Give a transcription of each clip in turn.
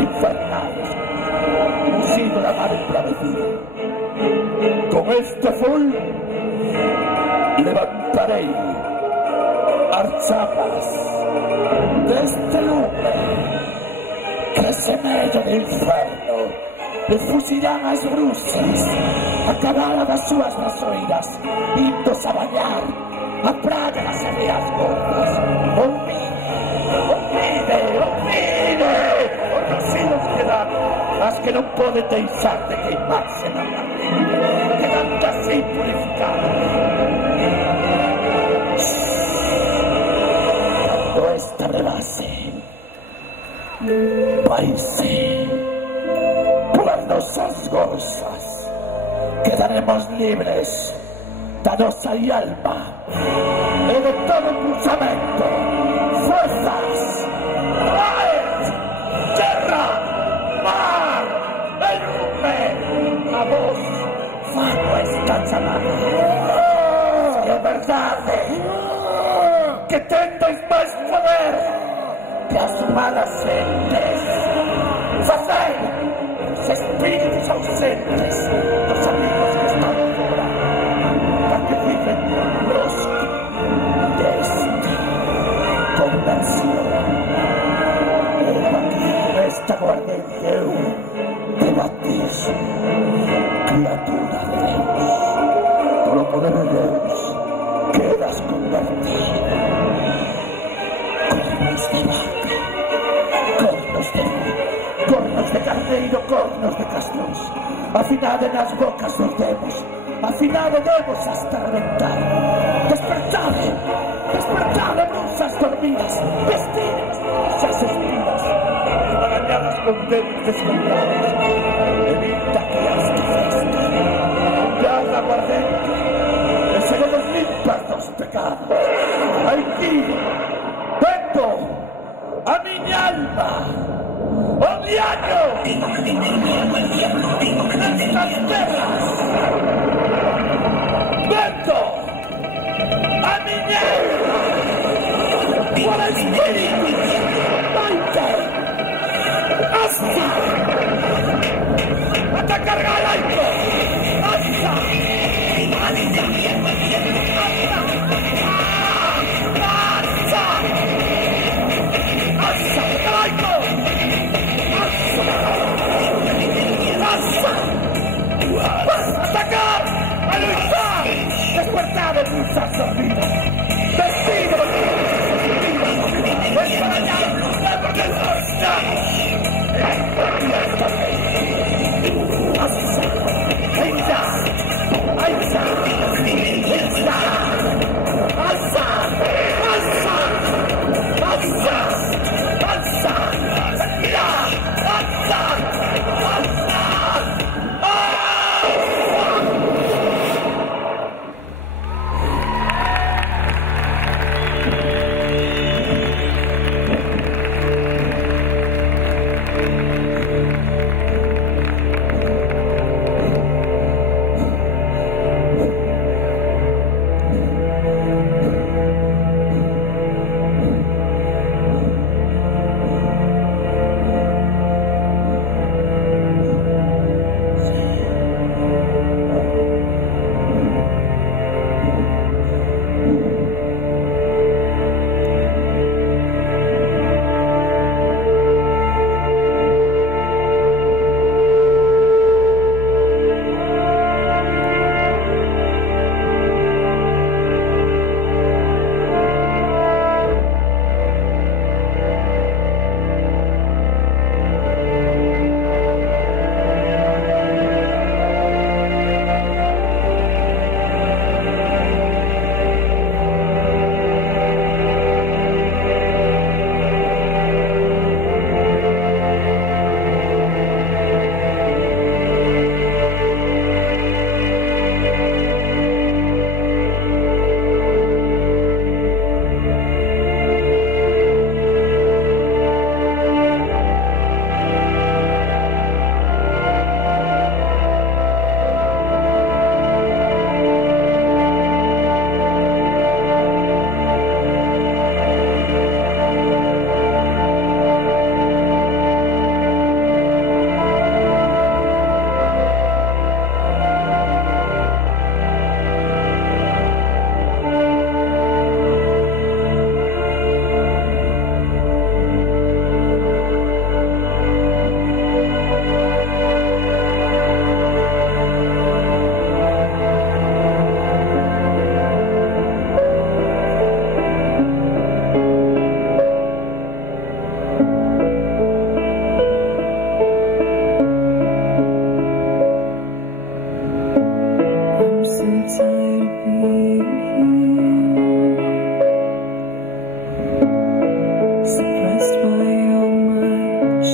infernales. Un signo de amar embravecido. Con este full levantaré archapas de este lume que se medio del inferno e fusillan as brusas acabadas das súas rasoiras indos a bañar a praga das areas gordas. Olvide, os resinos que dan as que non poden deixar de queimarse na ardeira, quedando así purificadas. Cando esta rebase vaise polas nosas gorzas, quedaremos libres da nosa alma e de todo pulsamento. Fuerzas, raes, terra, mar, e lume, a vos fago esta chamada. Si é verdade que tendes máis poder que as humanas entes, facei os espíritos ausentes dos amigos que están fora, participen connosco desta convención. Eu aquí con esta guardiente eu te batizo, criatura de Deus, polo poder de Deus quedas convertido. Cornos de vaca, cornos de buey, cornos de carneiro, cornos de castros, afinade nas bocas dos demos, afinade demos hasta reventar. Despertade, despertade, brusas dormidas, vestidas, brusas espinas, embarañadas con dedos descomprados, evita que hasta fresca, guarda guardente, e se nos limpas dos pecados. Aquí vengo a miña alma, o diario, nestas terras, vengo a miña alma, por espíritu, maite, hasta, atacar galaico, hasta, atacar, a luchar, despertar de brusas dormidas, vestidos, embarañados, porque no están.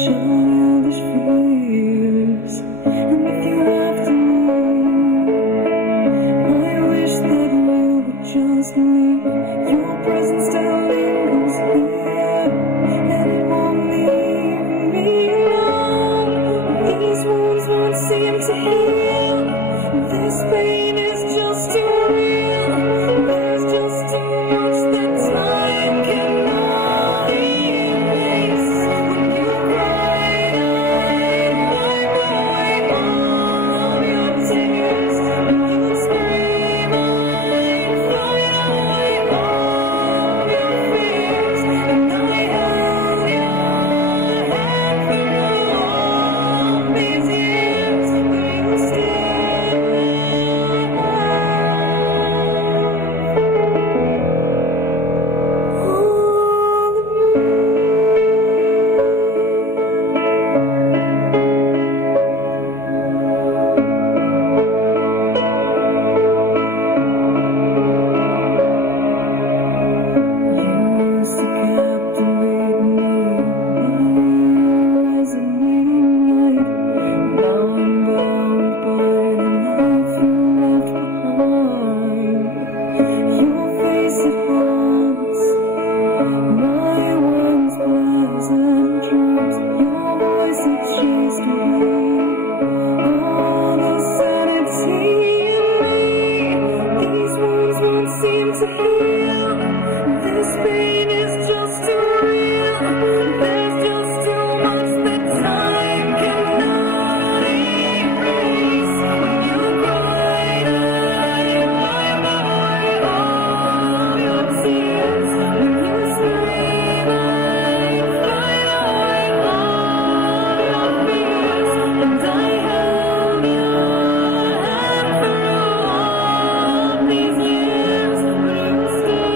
childish fears. And if you have to move, I wish that you would just leave. Your presence still lingers here, and it won't leave me alone. These wounds won't seem to heal. This pain is just too real. There's just too much that time cannot erase. When you cried, I'd wipe away all of your tears. When you scream, I'd fight away all of your fears. And I held your hand through all these years. Will you stay? This pain is just too real. There's just too much that time cannot erase. When you cried, I'd wipe away all your tears. When you scream, I'd fight away all your fears. And I held your hand through all these years. Will you stay?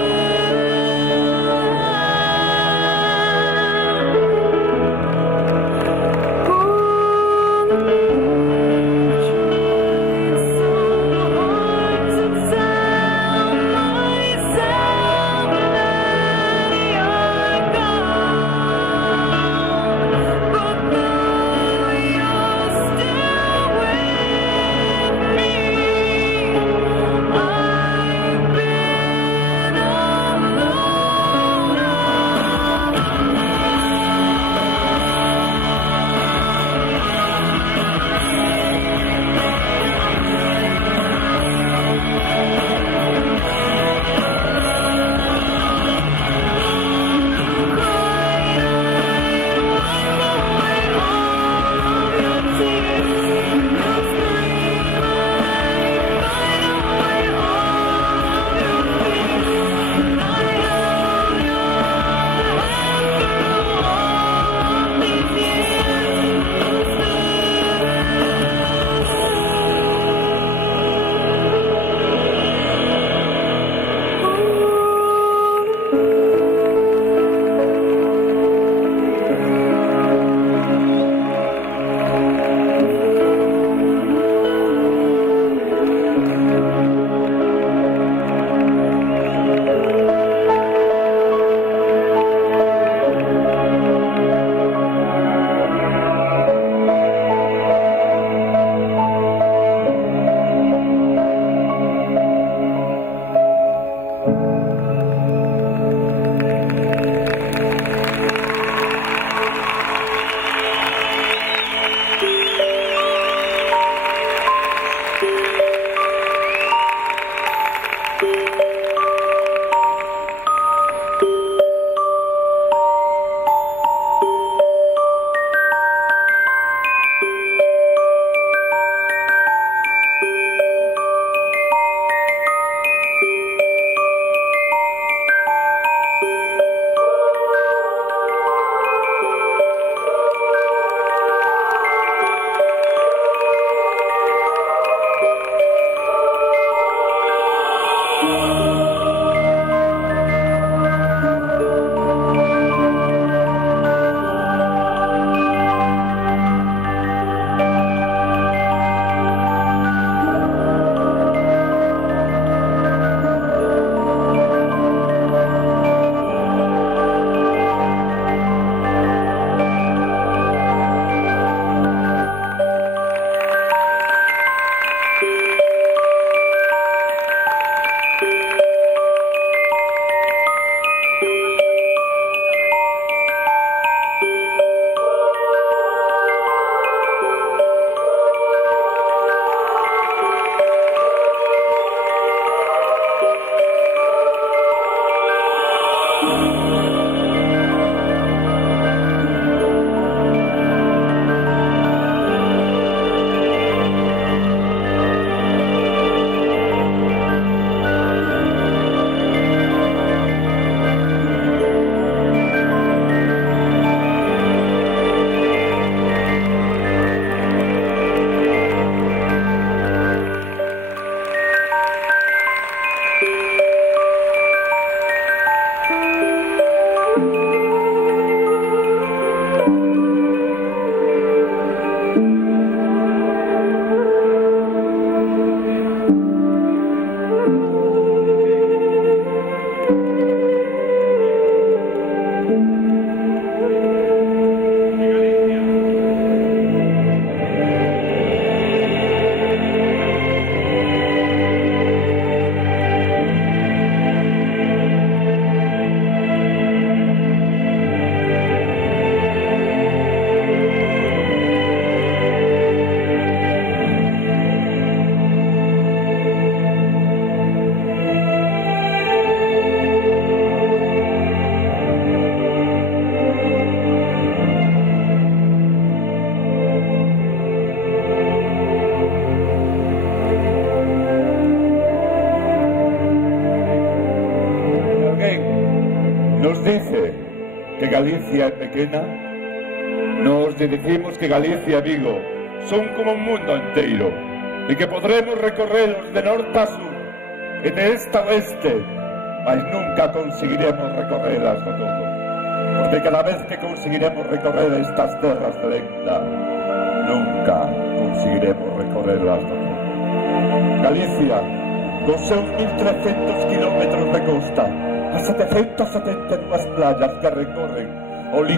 que Galicia é pequena, nos dicimos que Galicia e Vigo son como un mundo inteiro e que podremos recorrelos de norte a sur e de este a oeste, mas nunca conseguiremos recorrelas do todo, porque cada vez que conseguiremos recorrer estas terras de lenda, nunca conseguiremos recorrelas do todo. Galicia, con seus 1.300 kilómetros de costa, as 772 playas que recorren o litoral